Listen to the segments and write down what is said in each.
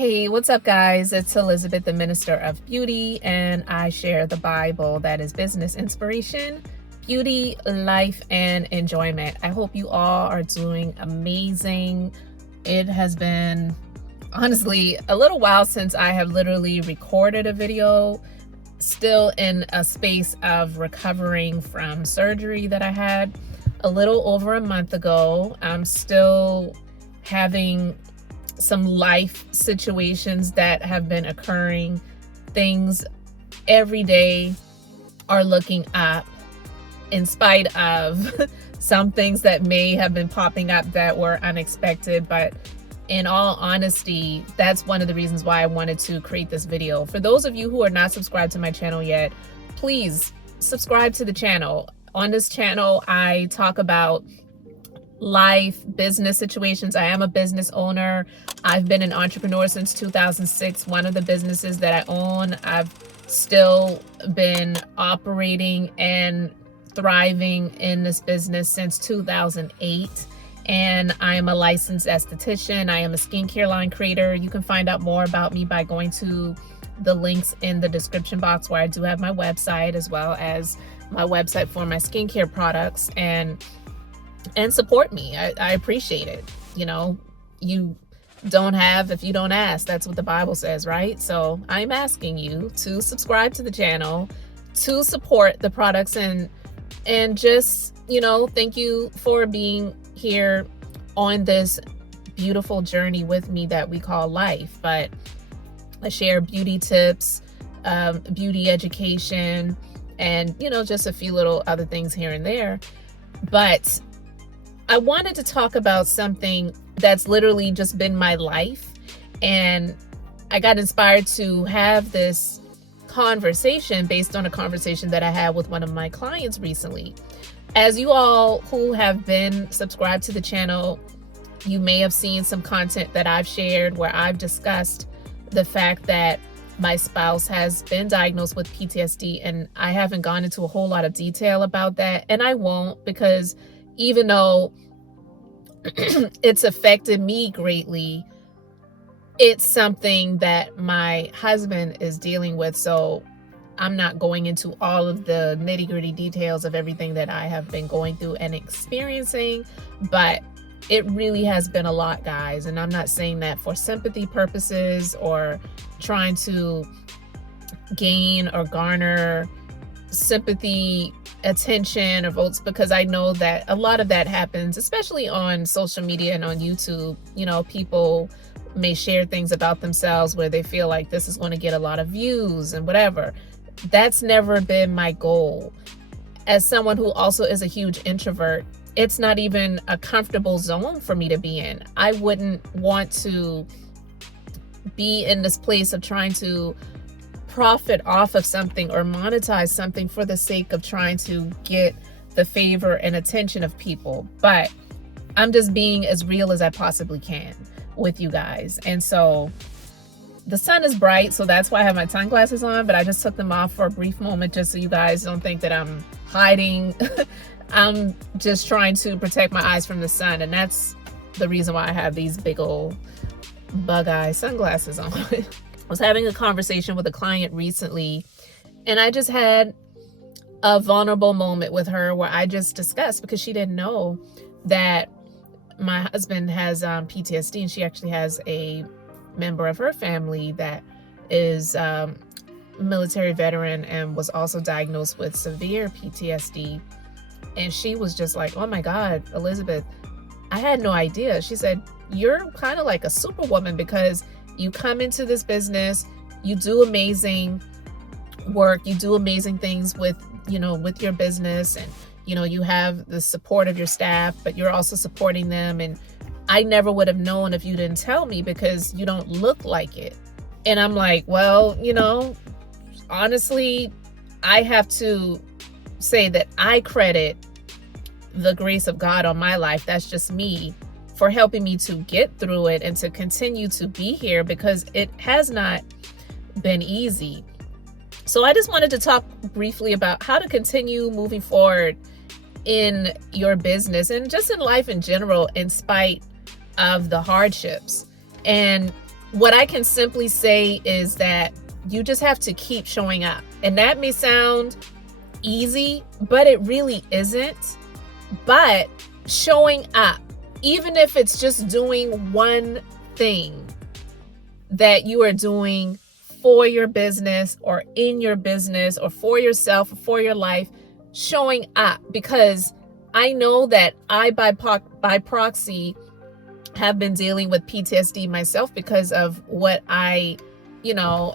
Hey, what's up, guys? It's Elizabeth, the Minister of Beauty, and I share the Bible that is business inspiration, beauty, life, and enjoyment. I hope you all are doing amazing. It has been, honestly, a little while since I have literally recorded a video, still in a space of recovering from surgery that I had a little over a month ago. I'm still having some life situations that have been occurring. Things every day are looking up in spite of some things that may have been popping up that were unexpected. But in all honesty, that's one of the reasons why I wanted to create this video. For those of you who are not subscribed to my channel yet, please subscribe to the channel. On this channel, I talk about life, business situations. I am a business owner. I've been an entrepreneur since 2006. One of the businesses that I own, I've still been operating and thriving in this business since 2008. And I am a licensed esthetician. I am a skincare line creator. You can find out more about me by going to the links in the description box, where I do have my website as well as my website for my skincare products, and support me. I appreciate it. You know, you don't have if you don't ask. That's what the Bible says, right? So I'm asking you to subscribe to the channel, to support the products, and just, you know, thank you for being here on this beautiful journey with me that we call life. But I share beauty tips, beauty education, and, you know, just a few little other things here and there. But I wanted to talk about something that's literally just been my life, and I got inspired to have this conversation based on a conversation that I had with one of my clients recently. As you all who have been subscribed to the channel, you may have seen some content that I've shared where I've discussed the fact that my spouse has been diagnosed with PTSD, and I haven't gone into a whole lot of detail about that, and I won't, because even though it's affected me greatly, it's something that my husband is dealing with. So I'm not going into all of the nitty-gritty details of everything that I have been going through and experiencing, but it really has been a lot, guys. And I'm not saying that for sympathy purposes or trying to gain or garner sympathy, attention, or votes, because I know that a lot of that happens, especially on social media and on YouTube. You know, people may share things about themselves where they feel like this is going to get a lot of views and whatever. That's never been my goal. As someone who also is a huge introvert, it's not even a comfortable zone for me to be in. I wouldn't want to be in this place of trying to profit off of something or monetize something for the sake of trying to get the favor and attention of people. But I'm just being as real as I possibly can with you guys. And so the sun is bright, so that's why I have my sunglasses on, but I just took them off for a brief moment just so you guys don't think that I'm hiding. I'm just trying to protect my eyes from the sun, and that's the reason why I have these big old bug eye sunglasses on. I was having a conversation with a client recently, and I just had a vulnerable moment with her where I just discussed, because she didn't know that my husband has PTSD, and she actually has a member of her family that is a military veteran and was also diagnosed with severe PTSD. And she was just like, oh my God, Elizabeth, I had no idea. She said, you're kind of like a superwoman, because you come into this business, you do amazing work, you do amazing things with, you know, with your business, and, you know, you have the support of your staff, but you're also supporting them. And I never would have known if you didn't tell me, because you don't look like it. And I'm like, well, you know, honestly, I have to say that I credit the grace of God on my life. That's just me, for helping me to get through it and to continue to be here, because it has not been easy. So I just wanted to talk briefly about how to continue moving forward in your business and just in life in general, in spite of the hardships. And What I can simply say is that you just have to keep showing up. And that may sound easy, but it really isn't. But showing up, even if it's just doing one thing that you are doing for your business or in your business or for yourself or for your life, showing up. Because I know that I, by proxy, have been dealing with PTSD myself because of what I,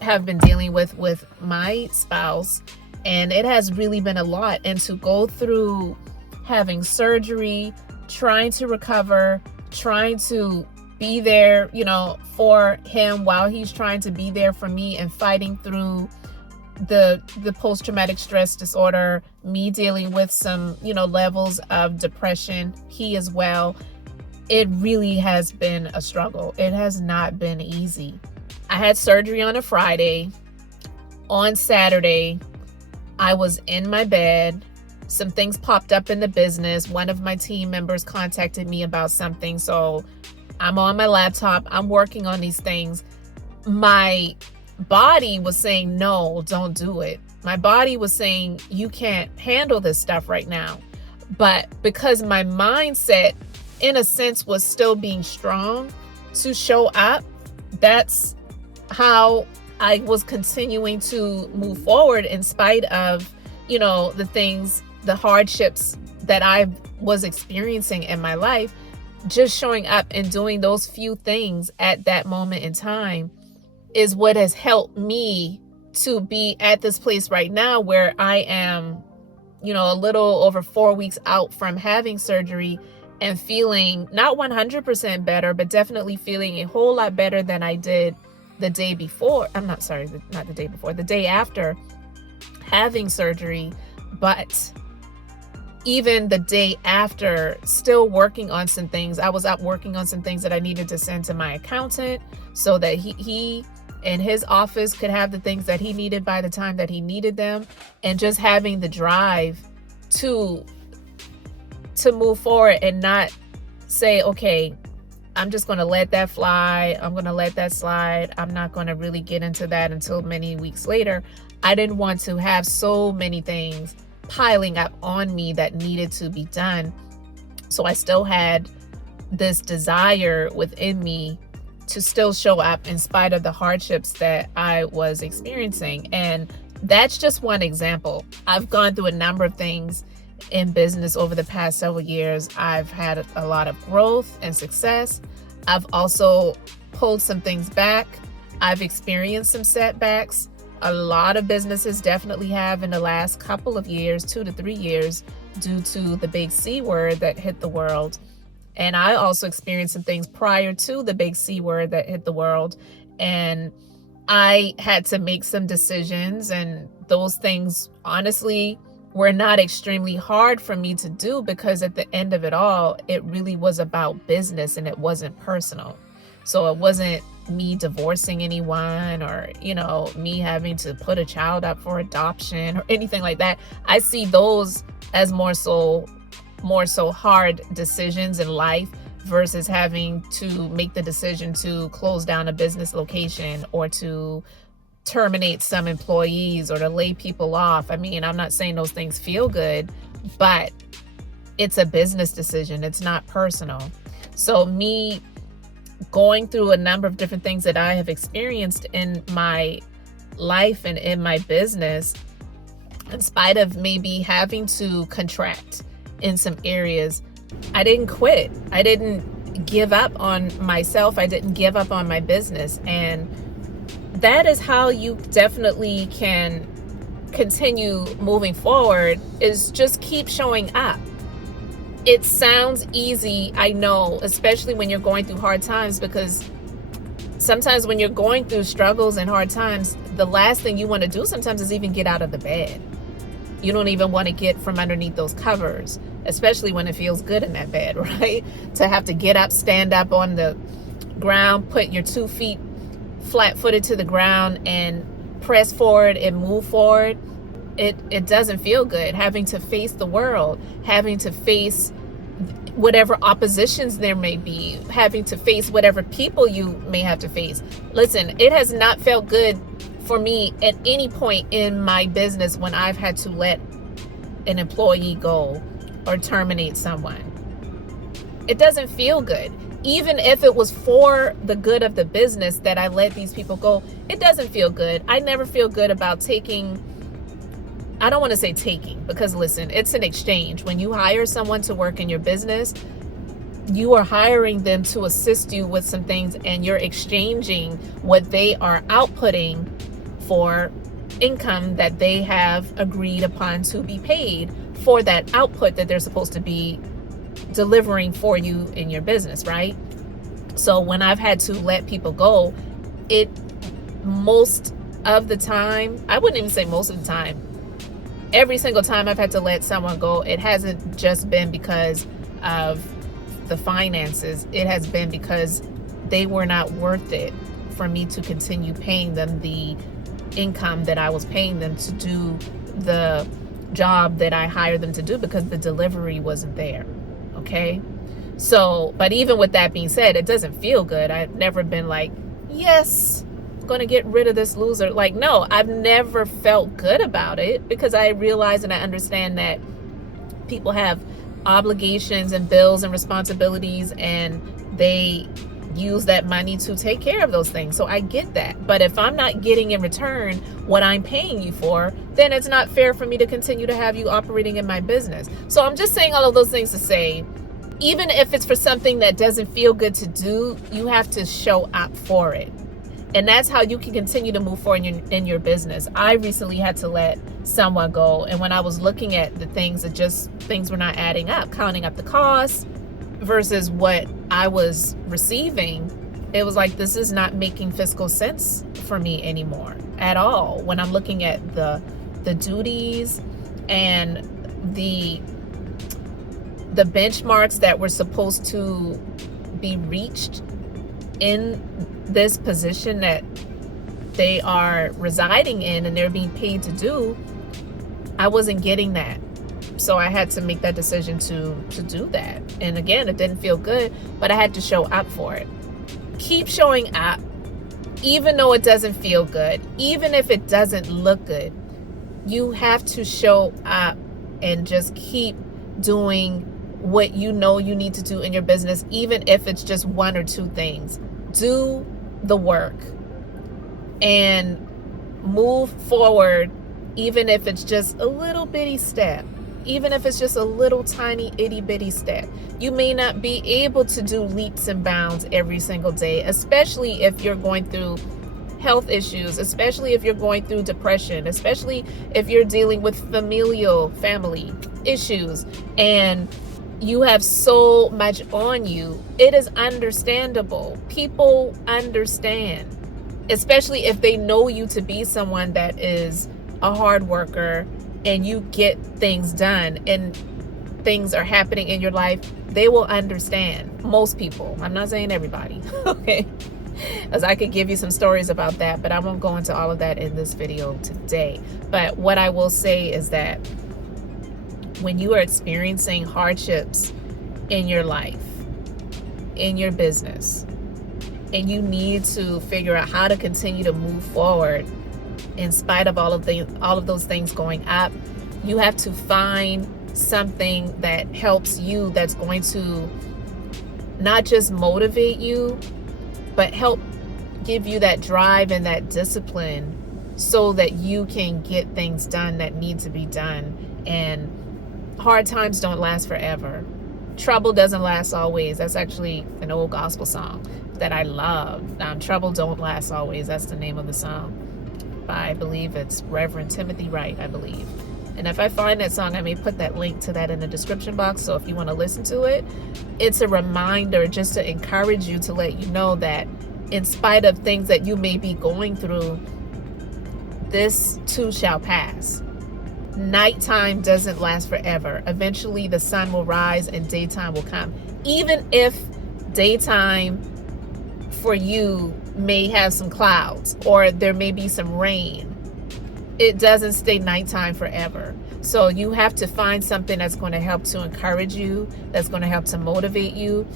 have been dealing with my spouse. And it has really been a lot. And to go through having surgery, trying to recover, trying to be there, for him while he's trying to be there for me, and fighting through the post-traumatic stress disorder, me dealing with some, levels of depression, he as well. It really has been a struggle. It has not been easy. I had surgery on a Friday. On Saturday, I was in my bed. Some things popped up in the business. One of my team members contacted me about something. So I'm on my laptop. I'm working on these things. My body was saying, no, don't do it. My body was saying, you can't handle this stuff right now. But because my mindset, in a sense, was still being strong to show up, that's how I was continuing to move forward in spite of, the things, the hardships that I was experiencing in my life. Just showing up and doing those few things at that moment in time is what has helped me to be at this place right now where I am, a little over 4 weeks out from having surgery and feeling not 100% better, but definitely feeling a whole lot better than I did the day before. The day after having surgery. But even the day after, still working on some things. I was out working on some things that I needed to send to my accountant so that he and his office could have the things that he needed by the time that he needed them, and just having the drive to move forward and not say, okay, I'm just going to let that fly. I'm going to let that slide. I'm not going to really get into that until many weeks later. I didn't want to have so many things piling up on me that needed to be done. So I still had this desire within me to still show up in spite of the hardships that I was experiencing. And that's just one example. I've gone through a number of things in business over the past several years. I've had a lot of growth and success. I've also pulled some things back. I've experienced some setbacks. A lot of businesses definitely have in the last couple of years, 2 to 3 years, due to the big C word that hit the world. And I also experienced some things prior to the big C word that hit the world. And I had to make some decisions, and those things honestly were not extremely hard for me to do, because at the end of it all, it really was about business and it wasn't personal. So it wasn't me divorcing anyone or, me having to put a child up for adoption or anything like that. I see those as more so hard decisions in life versus having to make the decision to close down a business location or to terminate some employees or to lay people off. I mean, I'm not saying those things feel good, but it's a business decision. It's not personal. So me going through a number of different things that I have experienced in my life and in my business, in spite of maybe having to contract in some areas, I didn't quit. I didn't give up on myself. I didn't give up on my business. And that is how you definitely can continue moving forward, is just keep showing up. It sounds easy, I know, especially when you're going through hard times, because sometimes when you're going through struggles and hard times, the last thing you want to do sometimes is even get out of the bed. You don't even want to get from underneath those covers, especially when it feels good in that bed, right? To have to get up, stand up on the ground, put your 2 feet flat-footed to the ground and press forward and move forward. It doesn't feel good, having to face the world, having to face whatever oppositions there may be, having to face whatever people you may have to face. Listen, it has not felt good for me at any point in my business when I've had to let an employee go or terminate someone. It doesn't feel good. Even if it was for the good of the business that I let these people go, it doesn't feel good. I never feel good about taking, I don't want to say taking, because listen, it's an exchange. When you hire someone to work in your business, you are hiring them to assist you with some things, and you're exchanging what they are outputting for income that they have agreed upon to be paid for that output that they're supposed to be delivering for you in your business, right? So when I've had to let people go, it most of the time, I wouldn't even say most of the time, every single time I've had to let someone go, it hasn't just been because of the finances. It has been because they were not worth it for me to continue paying them the income that I was paying them to do the job that I hired them to do, because the delivery wasn't there. Okay. So, but even with that being said, it doesn't feel good. I've never been like, yes, I'm going to get rid of this loser. Like, no, I've never felt good about it, because I realize and I understand that people have obligations and bills and responsibilities, and they use that money to take care of those things. So I get that. But if I'm not getting in return what I'm paying you for, then it's not fair for me to continue to have you operating in my business. So I'm just saying all of those things to say, even if it's for something that doesn't feel good to do, you have to show up for it. And that's how you can continue to move forward in your business. I recently had to let someone go. And when I was looking at the things, things were not adding up, counting up the costs versus what I was receiving. It was like, this is not making fiscal sense for me anymore at all. When I'm looking at the duties and the benchmarks that were supposed to be reached in this position that they are residing in and they're being paid to do, I wasn't getting that. So I had to make that decision to do that. And again, it didn't feel good, but I had to show up for it. Keep showing up, even though it doesn't feel good, even if it doesn't look good. You have to show up and just keep doing what you know you need to do in your business, even if it's just one or two things. Do the work and move forward, even if it's just a little bitty step. Even if it's just a little tiny itty bitty step. You may not be able to do leaps and bounds every single day, especially if you're going through health issues, especially if you're going through depression, especially if you're dealing with family issues, and you have so much on you. It is understandable. People understand, especially if they know you to be someone that is a hard worker and you get things done and things are happening in your life. They will understand. Most people. I'm not saying everybody. Okay. As I could give you some stories about that, but I won't go into all of that in this video today. But what I will say is that when you are experiencing hardships in your life, in your business, and you need to figure out how to continue to move forward in spite of all of those things going up, you have to find something that helps you, that's going to not just motivate you, but help give you that drive and that discipline so that you can get things done that need to be done. And hard times don't last forever. Trouble doesn't last always. That's actually an old gospel song that I love. Trouble Don't Last Always. That's the name of the song. I believe it's Reverend Timothy Wright, I believe. And if I find that song, I may put that link to that in the description box. So if you want to listen to it, it's a reminder just to encourage you, to let you know that in spite of things that you may be going through, this too shall pass. Nighttime doesn't last forever. Eventually the sun will rise and daytime will come. Even if daytime for you may have some clouds or there may be some rain, it doesn't stay nighttime forever. So you have to find something that's going to help to encourage you, that's going to help to motivate you,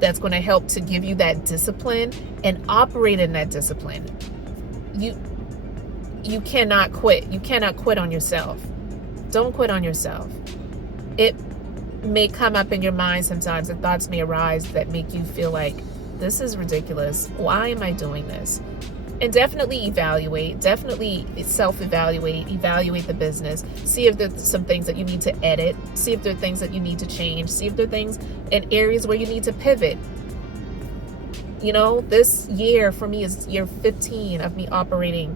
that's going to help to give you that discipline and operate in that discipline. You cannot quit. You cannot quit on yourself. Don't quit on yourself. It may come up in your mind sometimes, and thoughts may arise that make you feel like, this is ridiculous. Why am I doing this? And definitely evaluate, definitely self-evaluate, evaluate the business, see if there's some things that you need to edit, see if there are things that you need to change, see if there are things in areas where you need to pivot. You know, this year for me is year 15 of me operating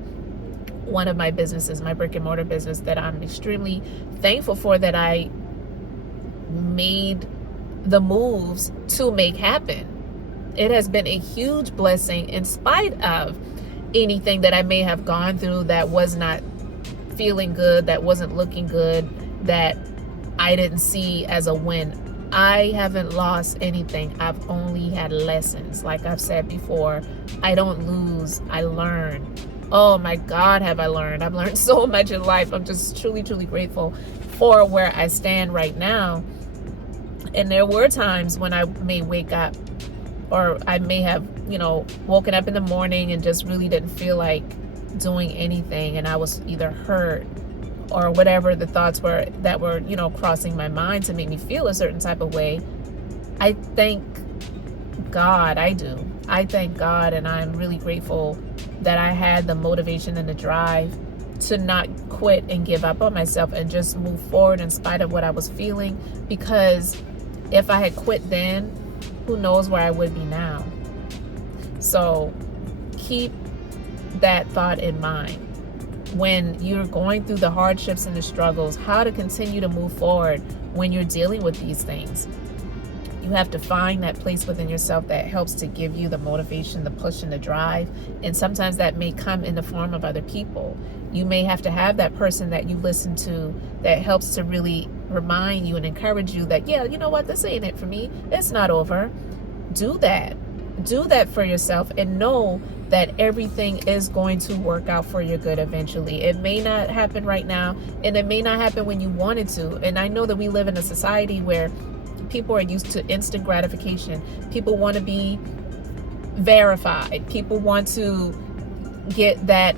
one of my businesses, my brick and mortar business, that I'm extremely thankful for, that I made the moves to make happen. It has been a huge blessing in spite of anything that I may have gone through that was not feeling good, that wasn't looking good, that I didn't see as a win. I haven't lost anything. I've only had lessons. Like I've said before, I don't lose, I learn. Oh my God, have I learned. I've learned so much in life. I'm just truly, truly grateful for where I stand right now. And there were times when I may wake up, or I may have, woken up in the morning and just really didn't feel like doing anything. And I was either hurt or whatever the thoughts were that were, crossing my mind to make me feel a certain type of way. I thank God. I do. I thank God, and I'm really grateful that I had the motivation and the drive to not quit and give up on myself and just move forward in spite of what I was feeling. Because if I had quit then, who knows where I would be now. So keep that thought in mind when you're going through the hardships and the struggles, how to continue to move forward when you're dealing with these things. You have to find that place within yourself that helps to give you the motivation, the push, and the drive. And sometimes that may come in the form of other people. You may have to have that person that you listen to that helps to really remind you and encourage you that, yeah, you know what, this ain't it for me. It's not over. Do that. Do that for yourself, and know that everything is going to work out for your good eventually. It may not happen right now, and it may not happen when you want it to. And I know that we live in a society where people are used to instant gratification. People want to be verified. People want to get that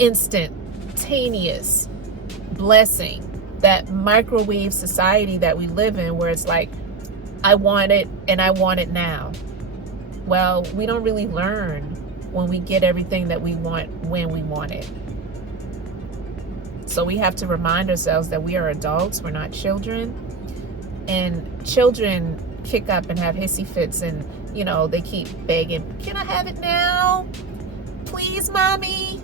instantaneous blessing, that microwave society that we live in, where it's like, I want it and I want it now. Well, we don't really learn when we get everything that we want when we want it. So we have to remind ourselves that we are adults, we're not children. And children kick up and have hissy fits, and they keep begging, can I have it now? Please, mommy,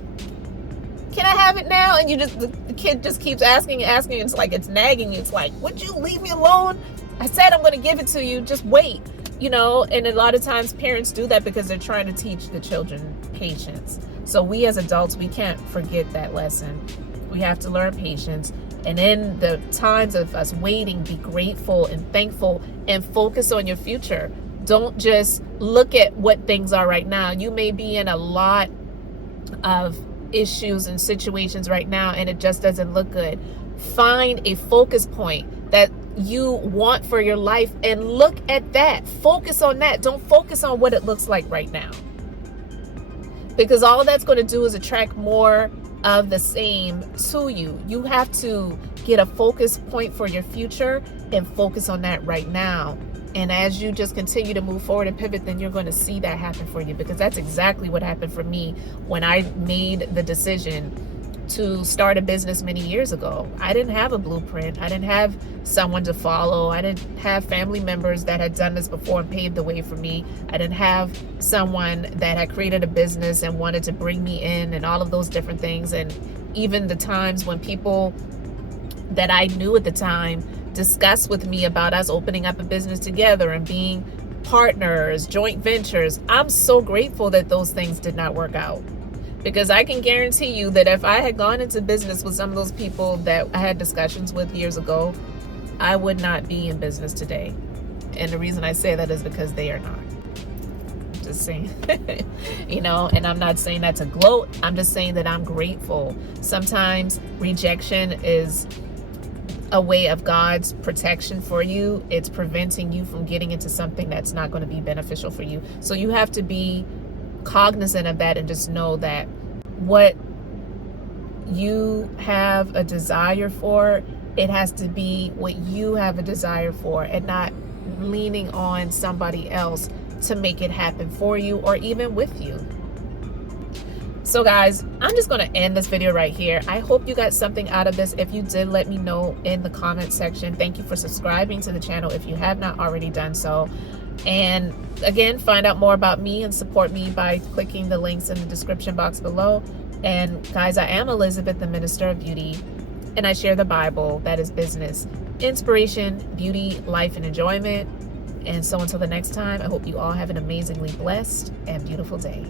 can I have it now? And the kid just keeps asking and asking. It's like, it's nagging you. It's like, would you leave me alone? I said I'm going to give it to you. Just wait. And a lot of times parents do that because they're trying to teach the children patience. So we as adults, we can't forget that lesson. We have to learn patience. And in the times of us waiting, be grateful and thankful and focus on your future. Don't just look at what things are right now. You may be in a lot of issues and situations right now, and it just doesn't look good. Find a focus point that you want for your life and look at that. Focus on that. Don't focus on what it looks like right now, because all that's going to do is attract more of the same to you. You have to get a focus point for your future and focus on that right now. And as you just continue to move forward and pivot, then you're going to see that happen for you, because that's exactly what happened for me when I made the decision to start a business many years ago. I didn't have a blueprint. I didn't have someone to follow. I didn't have family members that had done this before and paved the way for me. I didn't have someone that had created a business and wanted to bring me in and all of those different things. And even the times when people that I knew at the time discussed with me about us opening up a business together and being partners, joint ventures, I'm so grateful that those things did not work out. Because I can guarantee you that if I had gone into business with some of those people that I had discussions with years ago, I would not be in business today. And the reason I say that is because they are not. just saying. And I'm not saying that to gloat. I'm just saying that I'm grateful. Sometimes rejection is a way of God's protection for you. It's preventing you from getting into something that's not going to be beneficial for you. So you have to be cognizant of that and just know that what you have a desire for, it has to be what you have a desire for, and not leaning on somebody else to make it happen for you or even with you. So guys, I'm just going to end this video right here. I hope you got something out of this. If you did, let me know in the comment section. Thank you for subscribing to the channel if you have not already done so. And again, find out more about me and support me by clicking the links in the description box below. And guys, I am Elizabeth, the Minister of Beauty, and I share the Bible, that is business, inspiration, beauty, life, and enjoyment. And so until the next time, I hope you all have an amazingly blessed and beautiful day.